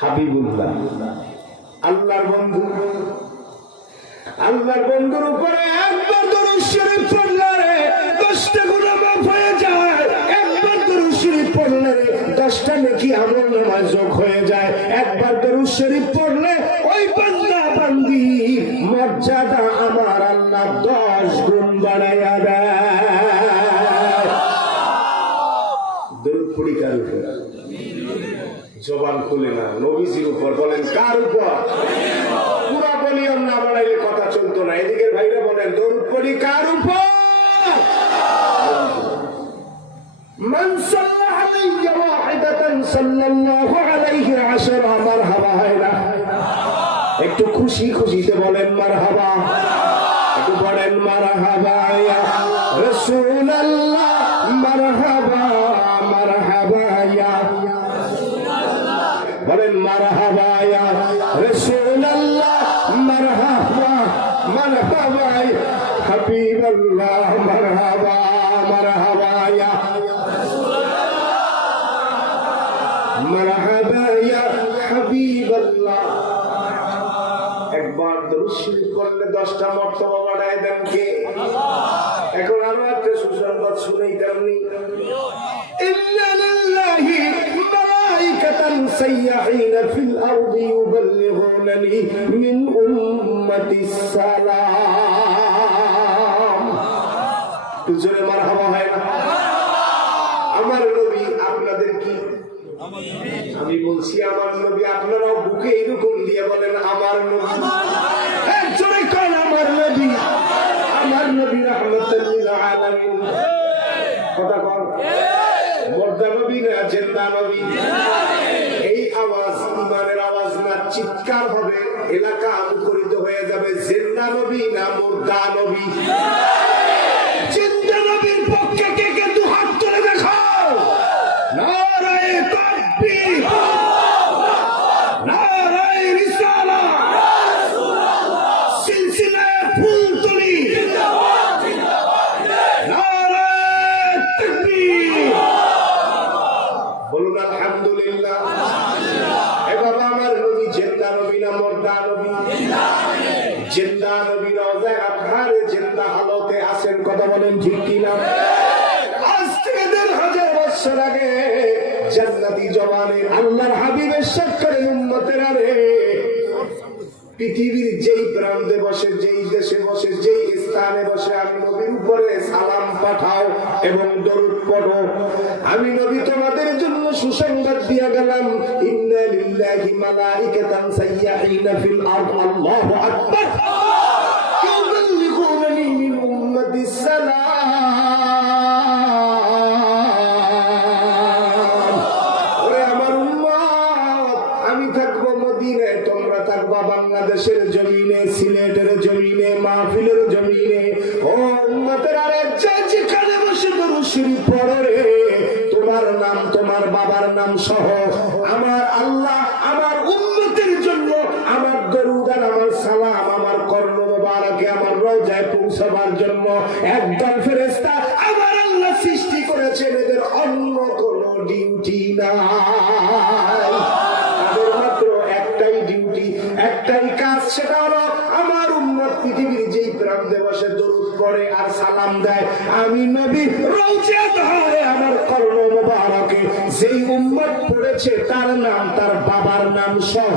হাবিবুল্লাহ। আল্লাহর বন্ধু। আল্লাহর বন্ধুর উপরে একবার দরুদ শরীফ পড়লে দশটা গুনাহ মাফ আমল নামাজ হয়ে যায়। একবার দরুদ শরীফ পড়লে জবান খুলে না নবীজির উপর বলেন কার উপর পুরা বলিয়ম না বাড়াইলে কথা চলতো না এদিকে ভাইরা বলেন দরুদ পড়ি কার উপর من صلى علي واحدة صلى الله عليه عشرة مرحبا هينا একটু খুশি খুশিতে বলেন মারহাবা একটু বলেন মারহাবা ইয়া রাসূলুল্লাহ মারহাবা মারহাবা ইয়া বলেন মারহাবায়া রাসূলুল্লাহ, মারহাবা মারহাবাই হাবিবাল্লাহ, মারহাবা মারহাবায়া মারহাবায়া হাবিবাল্লাহ। একবার দরুদ শরীফ করলে 10টা মর্তবা বাড়ায় দেন কে? এখন আরও একটা সুসংবাদ শুনেই তেমনি ইন্নালিল্লাহি ملائكة سيحين في الأرض يبلغونني من أمة السلام জোরে মারহাবা হয় না আমার নবী আপনাদের কি আমি বলছি আমার নবী আপনারাও বুকে এরকম দিয়ে বলেন আমার নবী এই আওয়াজ আওয়াজ না, চিৎকার হবে, এলাকা মুখরিত হয়ে যাবে। জেন্দা নবী না মুর্দা নবী জিন্দা নবীর পক্ষে কে কে দু হাত তুলে দেখাও নারায়ে তাকবীর নারায়ে রিসালা সিলসিলায়ে ফুলতলি নারায়ে তাকবীর বলুন আলহামদুলিল্লাহ এ বাবা আমার নবী জিন্দা নবী না মর্দা নবী জিন্দা নবী রওজায় আখারে জিন্দা হালতে আছেন কথা বলেন ঠিক কিনা আজ থেকে দেড় হাজার বছর আগে জান্নাতি জওয়ানের আল্লাহর হাবিবের সাক্ষরের উম্মতের আরে পৃথিবীর যেই প্রান্তে বসে যেই দেশে বসে যেই স্থানে বসে আমি নবীর উপরে সালাম পাঠাও এবং দরুদ পড়ো। আমি নবী তোমাদের জন্য সুসংবাদ দিয়া গেলাম ইন্না লিল্লাহি মালাইকাতান সাইয়্যাহিনা ফিল আরদ আল্লাহু আকবার। ইউবাল্লিগুনানি মিন উম্মতি সালাম। বাংলাদেশের জমিনে, সিলেটের জমিনে, মাহফিলের জমিনে, ও শরীফ পড়ো তোমার নাম, তোমার বাবার নাম সহ আমার আল্লাহ, আমার উম্মতের জন্য আমার দরুদ আর আমার সালাম, আমার মোবারকে আমার রোজায় পৌঁছাবার জন্য একদল ফেরেস্তা আমার আল্লাহ সৃষ্টি করেছেন। এদের অন্য কোনো ডিউটি নাই। যেই বসে দরুদ পড়ে আর সালাম দেয়। আমি নবী, রোজা ধরে আমার কর্ম মোবারকে। যেই উম্মত পড়েছে, তার নাম, তার বাবার নাম সহ।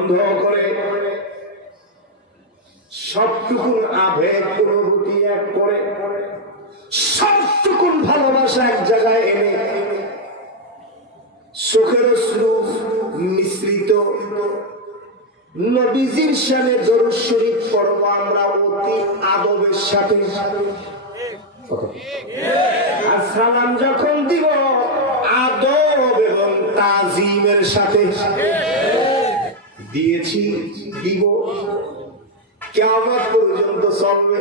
বন্ধ করে সবটুকুন আবেগ অনুভূতি এক করে, সবটুকুন ভালোবাসা এক জায়গায় এনে সুখের শ্রুপ মিশ্রিত। নবীজির সামনে দরুদ শরীফ পড়ব আমরা অতি আদবের সাথে। আর সালাম যখন দিব, আদব এবং তাজিমের সাথে। দিয়েছি দিব কেমন পর্যন্ত চলবে।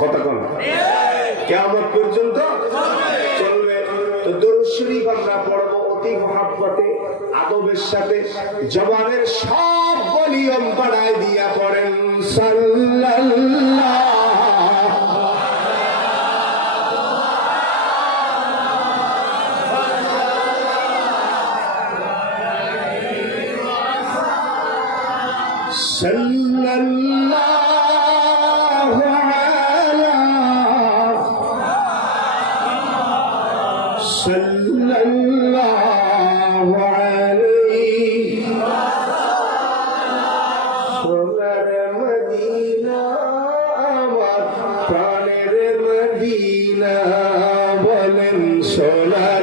কতক্ষণ কেমন পর্যন্ত চলবে। তো আমরা অতি মহাব্বতে, আদবের সাথে। জবানের সব বলিয়ম বাড়ায় দিয়া পড়েন সাল্লাল্লাহ صلى الله على صلى الله عليه সোনার মদিনা আমার প্রাণের মদিনা বলেন সোনার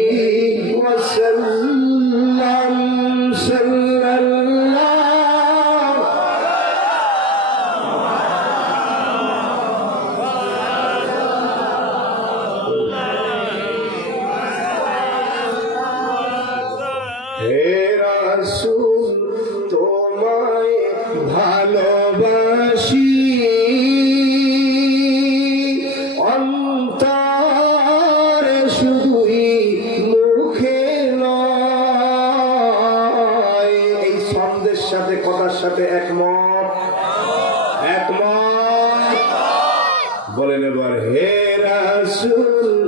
হে রাসূল, তোমায় ভালোবাসি। অন্তরে শুধুই মুখে নয়। এই ছন্দের সাথে, কথার সাথে একমত। একমত। বলেন এবার, হে রাসূল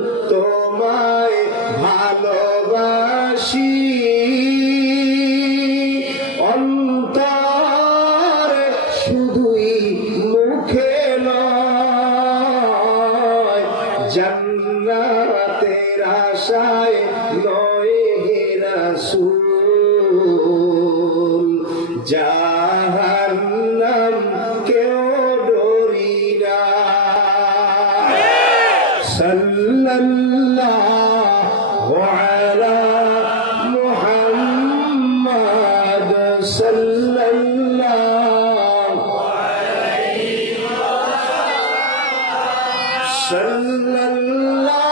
神啦啦。